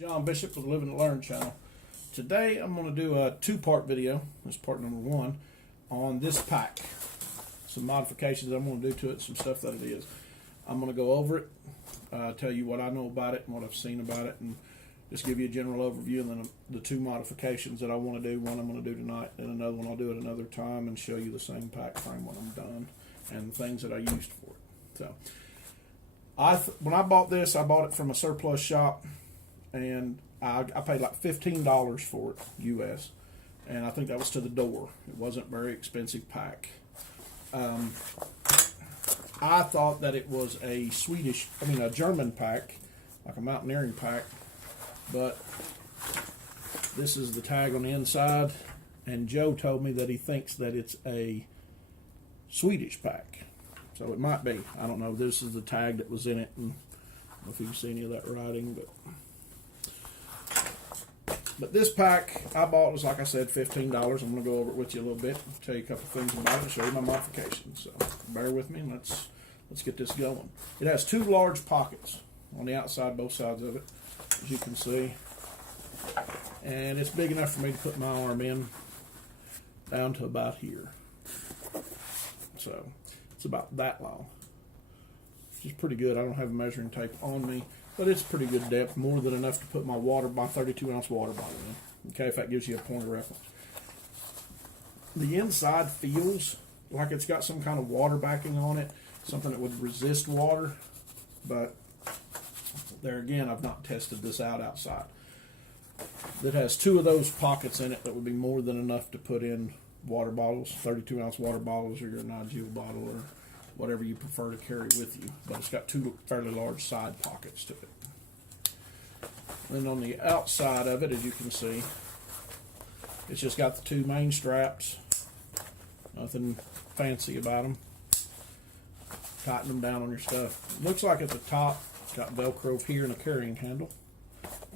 John Bishop with the Live and Learn channel. Today I'm going to do a two-part video. This is part number one on this pack. Some modifications I'm going to do to it, some stuff that it is. I'm going to go over it, tell you what I know about it and what I've seen about it, and just give you a general overview, and then the two modifications that I want to do. One I'm going to do tonight, and another one I'll do at another time and show you the same pack frame when I'm done and the things that I used for it. So, when I bought this, I bought it from a surplus shop. And I paid like $15 for it, US, and I think that was to the door. It wasn't a very expensive pack. I thought that it was a a German pack, like a mountaineering pack, but this is the tag on the inside, and Joe told me that he thinks that it's a Swedish pack. So it might be. I don't know. This is the tag that was in it, and I don't know if you can see any of that writing, But this pack I bought was, like I said, $15. I'm going to go over it with you a little bit, tell you a couple things about it, and show you my modifications. So bear with me, and let's get this going. It has two large pockets on the outside, both sides of it, as you can see. And it's big enough for me to put my arm in down to about here. So it's about that long, which is pretty good. I don't have a measuring tape on me, but it's pretty good depth, more than enough to put my 32-ounce water bottle in. Okay, if that gives you a point of reference. The inside feels like it's got some kind of water backing on it, something that would resist water, but there again, I've not tested this out outside. It has two of those pockets in it that would be more than enough to put in water bottles, 32-ounce water bottles, or your useable bottle, or whatever you prefer to carry with you. But it's got two fairly large side pockets to it. Then on the outside of it, as you can see, it's just got the two main straps. Nothing fancy about them. Tighten them down on your stuff. Looks like at the top, it's got Velcro here and a carrying handle.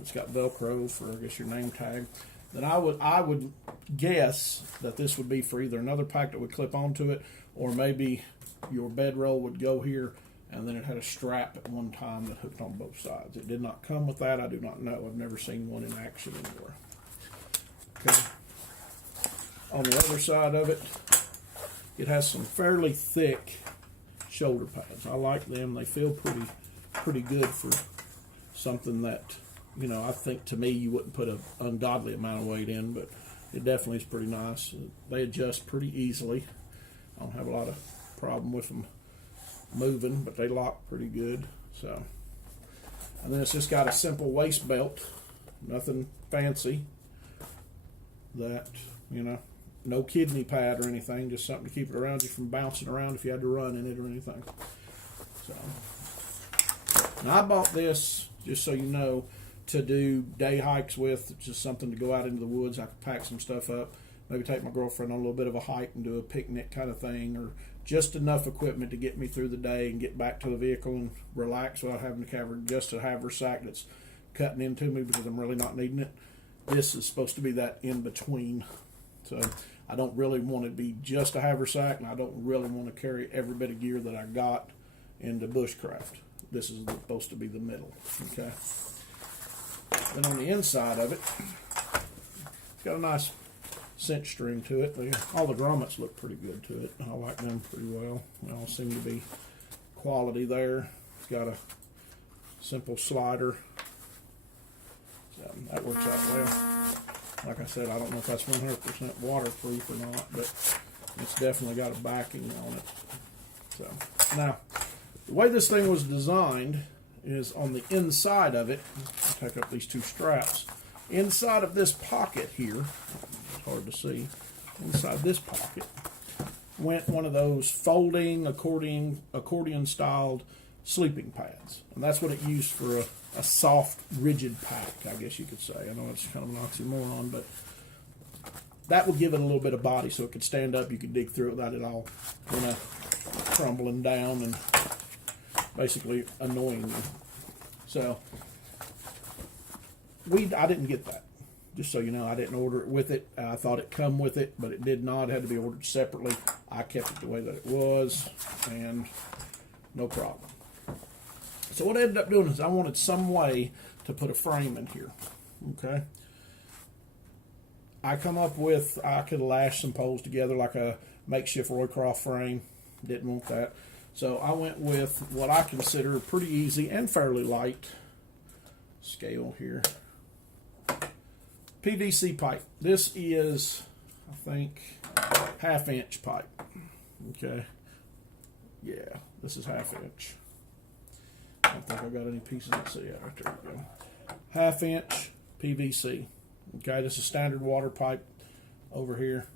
It's got Velcro for, I guess, your name tag. Then I would guess that this would be for either another pack that would clip onto it, or maybe your bedroll would go here, and then it had a strap at one time that hooked on both sides. It did not come with that. I do not know. I've never seen one in action anywhere. Okay. On the other side of it, it has some fairly thick shoulder pads. I like them. They feel pretty good for something that, you know, I think to me you wouldn't put an ungodly amount of weight in, but it definitely is pretty nice. They adjust pretty easily. I don't have a lot of problem with them moving, but they lock pretty good. So, and then it's just got a simple waist belt, nothing fancy. That, you know, no kidney pad or anything, just something to keep it around you from bouncing around if you had to run in it or anything. So, now I bought this, just so you know, to do day hikes with, just something to go out into the woods. I could pack some stuff up, maybe take my girlfriend on a little bit of a hike and do a picnic kind of thing, or just enough equipment to get me through the day and get back to the vehicle and relax without having to cover just a haversack that's cutting into me because I'm really not needing it. This is supposed to be that in between. So I don't really want to be just a haversack, and I don't really want to carry every bit of gear that I got into Bushcraft. This is supposed to be the middle. Okay. Then on the inside of it, it's got a nice cinch string to it. All the grommets look pretty good to it. I like them pretty well. They all seem to be quality there. It's got a simple slider. So that works out well. Like I said, I don't know if that's 100% waterproof or not, but it's definitely got a backing on it. So now, the way this thing was designed is on the inside of it. I'll take up these two straps. Inside of this pocket here, it's hard to see, inside this pocket went one of those folding accordion styled sleeping pads. And that's what it used for a soft, rigid pack, I guess you could say. I know it's kind of an oxymoron, but that would give it a little bit of body so it could stand up. You could dig through it without it all, you know, crumbling down and basically annoying you. So I didn't get that. Just so you know, I didn't order it with it. I thought it come with it, but it did not. It had to be ordered separately. I kept it the way that it was, and no problem. So what I ended up doing is I wanted some way to put a frame in here. Okay. I come up with, I could lash some poles together like a makeshift Roycroft frame. Didn't want that. So I went with what I consider pretty easy and fairly light scale here. PVC pipe. This is, I think, 1/2 inch pipe. Okay. Yeah, this is 1/2 inch. I don't think I got any pieces. Let's see, right there we go. 1/2 inch PVC. Okay, this is standard water pipe over here.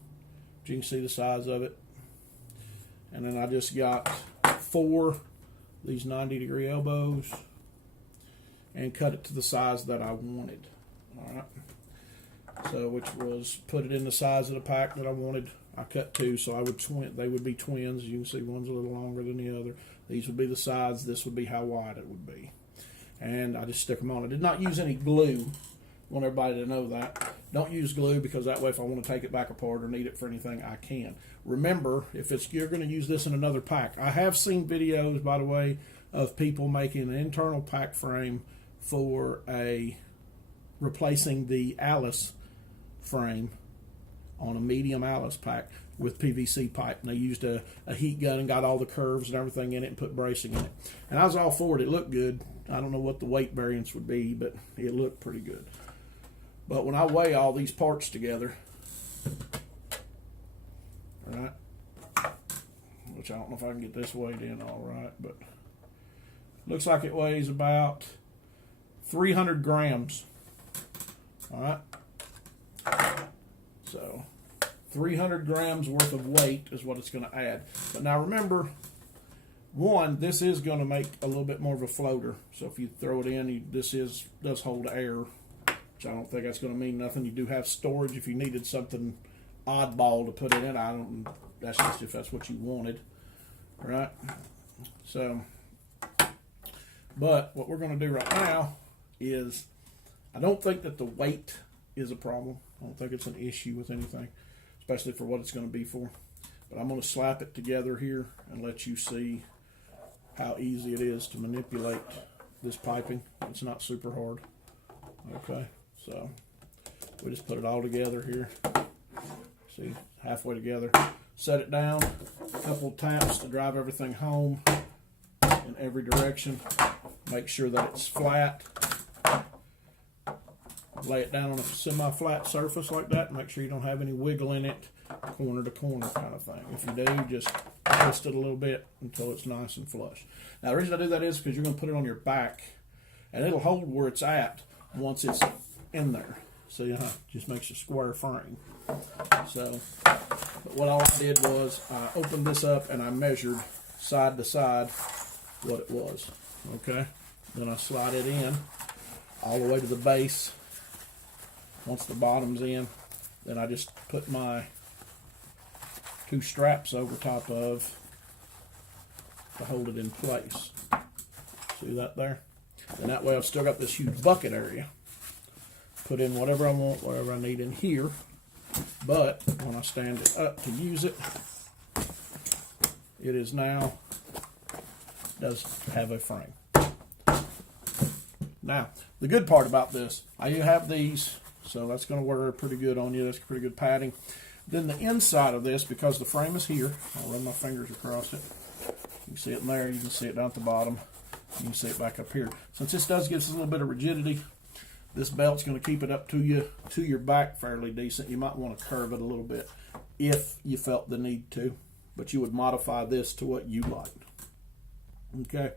You can see the size of it. And then I just got 4 these 90-degree elbows and cut it to the size that I wanted. All right. So, which was put it in the size of the pack that I wanted. I cut 2, so I would they would be twins. You can see one's a little longer than the other. These would be the size. This would be how wide it would be. And I just stick them on. I did not use any glue. I want everybody to know that. Don't use glue, because that way if I want to take it back apart or need it for anything, I can. Remember, if you're going to use this in another pack, I have seen videos, by the way, of people making an internal pack frame for replacing the Alice frame on a medium Alice pack with PVC pipe. And they used a heat gun and got all the curves and everything in it and put bracing in it. And I was all for it. It looked good. I don't know what the weight variance would be, but it looked pretty good. But when I weigh all these parts together, right, which I don't know if I can get this weighed in all right, but looks like it weighs about 300 grams. All right. So 300 grams worth of weight is what it's going to add. But now remember, one, this is going to make a little bit more of a floater. So if you throw it in, does hold air, which I don't think that's going to mean nothing. You do have storage if you needed something oddball to put in it. That's just if that's what you wanted, right? So, but what we're going to do right now is, I don't think that the weight is a problem. I don't think it's an issue with anything, especially for what it's going to be for. But I'm going to slap it together here and let you see how easy it is to manipulate this piping. It's not super hard. Okay, so we just put it all together here. See, halfway together. Set it down, a couple of taps to drive everything home in every direction. Make sure that it's flat. Lay it down on a semi-flat surface like that. Make sure you don't have any wiggle in it, corner to corner kind of thing. If you do, just twist it a little bit until it's nice and flush. Now, the reason I do that is because you're going to put it on your back, and it'll hold where it's at once it's in there. See, just makes a square frame. So, but what all I did was I opened this up and I measured side to side what it was. Okay, then I slide it in all the way to the base. Once the bottom's in, then I just put my 2 straps over top of to hold it in place. See that there? And that way I've still got this huge bucket area. Put in whatever I want, whatever I need in here. But when I stand it up to use it, it is now, does have a frame. Now, the good part about this, I have these, so that's going to work pretty good on you. That's pretty good padding. Then the inside of this, because the frame is here, I'll run my fingers across it. You can see it in there. You can see it down at the bottom. You can see it back up here. Since this does give us a little bit of rigidity, this belt's going to keep it up to your back fairly decent. You might want to curve it a little bit if you felt the need to, but you would modify this to what you like. Okay,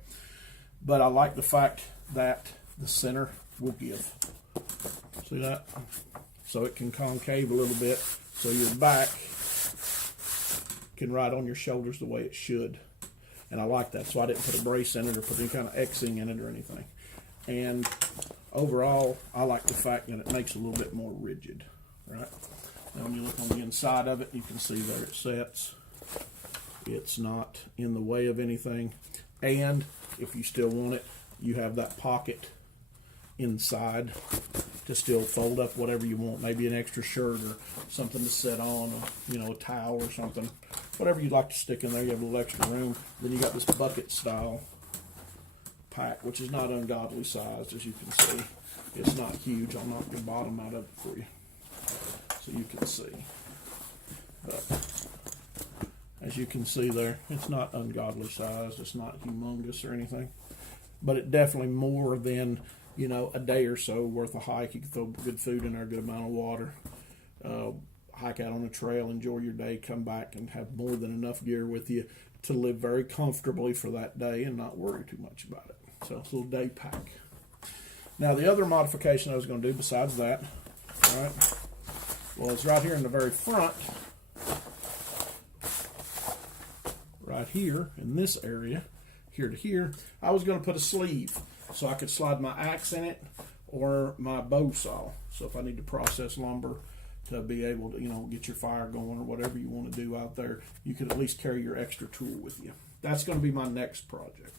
but I like the fact that the center will give. See that? So it can concave a little bit, so your back can ride on your shoulders the way it should. And I like that, so I didn't put a brace in it or put any kind of Xing in it or anything. And overall, I like the fact that it makes it a little bit more rigid, right? Now when you look on the inside of it, you can see there it sets. It's not in the way of anything. And if you still want it, you have that pocket inside to still fold up whatever you want. Maybe an extra shirt or something to set on, or, a towel or something. Whatever you'd like to stick in there, you have a little extra room. Then you got this bucket style pack, which is not ungodly sized, as you can see. It's not huge. I'll knock the bottom out of it for you so you can see. But as you can see there, it's not ungodly sized. It's not humongous or anything. But it definitely more than, you know, a day or so worth of hike. You can throw good food in there, a good amount of water. Hike out on a trail, enjoy your day, come back and have more than enough gear with you to live very comfortably for that day and not worry too much about it. So it's a little day pack. Now the other modification I was going to do besides that, all right, well, it's right here in the very front, right here in this area, here to here. I was going to put a sleeve so I could slide my axe in it or my bow saw. So if I need to process lumber to be able to, you know, get your fire going or whatever you want to do out there, you could at least carry your extra tool with you. That's going to be my next project.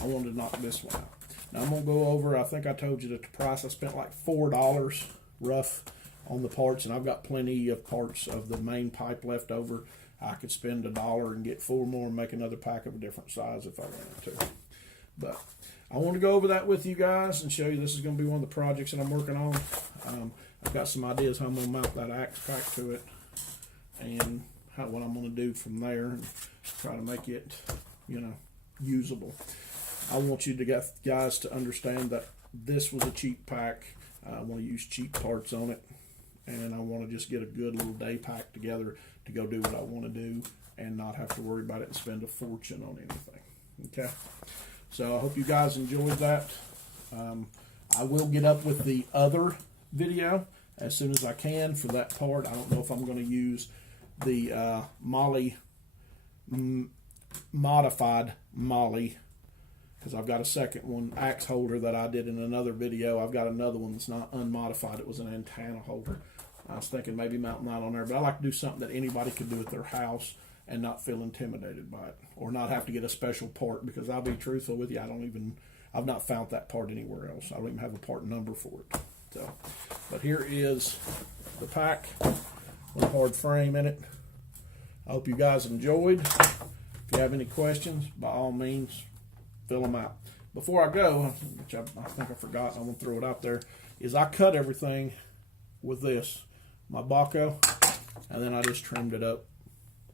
I wanted to knock this one out. Now I'm going to go over, I think I told you that the price, I spent like $4 rough on the parts, and I've got plenty of parts of the main pipe left over. I could spend $1 and get 4 more and make another pack of a different size if I wanted to. But I want to go over that with you guys and show you this is going to be one of the projects that I'm working on. I've got some ideas how I'm going to mount that axe pack to it and what I'm going to do from there and try to make it, you know, usable. I want you to guys to understand that this was a cheap pack. I want to use cheap parts on it, and I want to just get a good little day pack together to go do what I want to do and not have to worry about it and spend a fortune on anything. Okay, so I hope you guys enjoyed that. I will get up with the other video as soon as I can for that part. I don't know if I'm going to use the modified Molly, because I've got a second one, axe holder, that I did in another video. I've got another one that's not unmodified. It was an antenna holder. I was thinking maybe mounting that on there, but I like to do something that anybody could do at their house and not feel intimidated by it, or not have to get a special part, because I'll be truthful with you, I've not found that part anywhere else. I don't even have a part number for it. So, but here is the pack with a hard frame in it. I hope you guys enjoyed. If you have any questions, by all means, fill them out. Before I go, which I think I forgot, I want to throw it out there, is I cut everything with this, my Baco, and then I just trimmed it up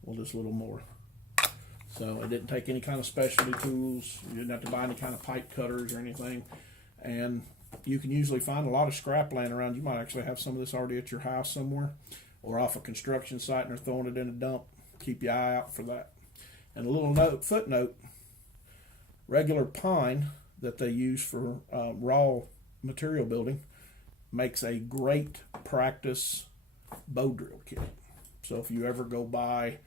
with this little more. So it didn't take any kind of specialty tools. You didn't have to buy any kind of pipe cutters or anything. And you can usually find a lot of scrap laying around. You might actually have some of this already at your house somewhere, or off a construction site and they're throwing it in a dump. Keep your eye out for that. And a little footnote, regular pine that they use for raw material building makes a great practice bow drill kit. So if you ever go by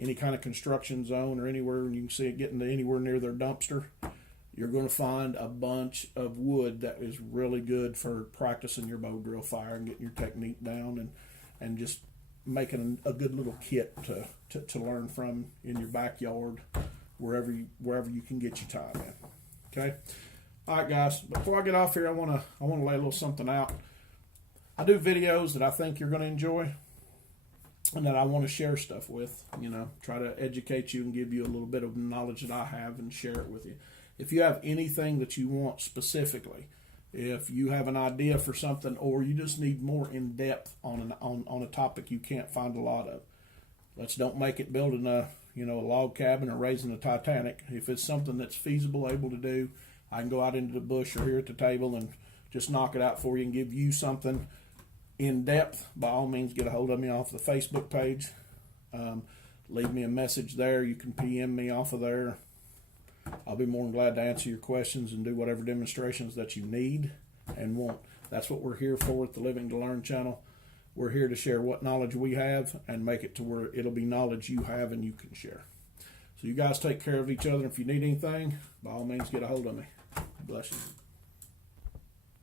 any kind of construction zone or anywhere and you can see it getting to anywhere near their dumpster, you're going to find a bunch of wood that is really good for practicing your bow drill fire and getting your technique down, and just making a good little kit to learn from in your backyard, wherever you can get your time in. Okay. All right, guys. Before I get off here, I want to lay a little something out. I do videos that I think you're going to enjoy and that I want to share stuff with. You know, try to educate you and give you a little bit of knowledge that I have and share it with you. If you have anything that you want specifically, if you have an idea for something, or you just need more in depth on a topic you can't find a lot of, don't make it building a log cabin or raising the Titanic. If it's something that's feasible, able to do, I can go out into the bush or here at the table and just knock it out for you and give you something in depth. By all means, get a hold of me off the Facebook page. Leave me a message there. You can PM me off of there. I'll be more than glad to answer your questions and do whatever demonstrations that you need and want. That's what we're here for at the Living to Learn channel. We're here to share what knowledge we have and make it to where it'll be knowledge you have and you can share. So you guys take care of each other. If you need anything, by all means, get a hold of me. Bless you.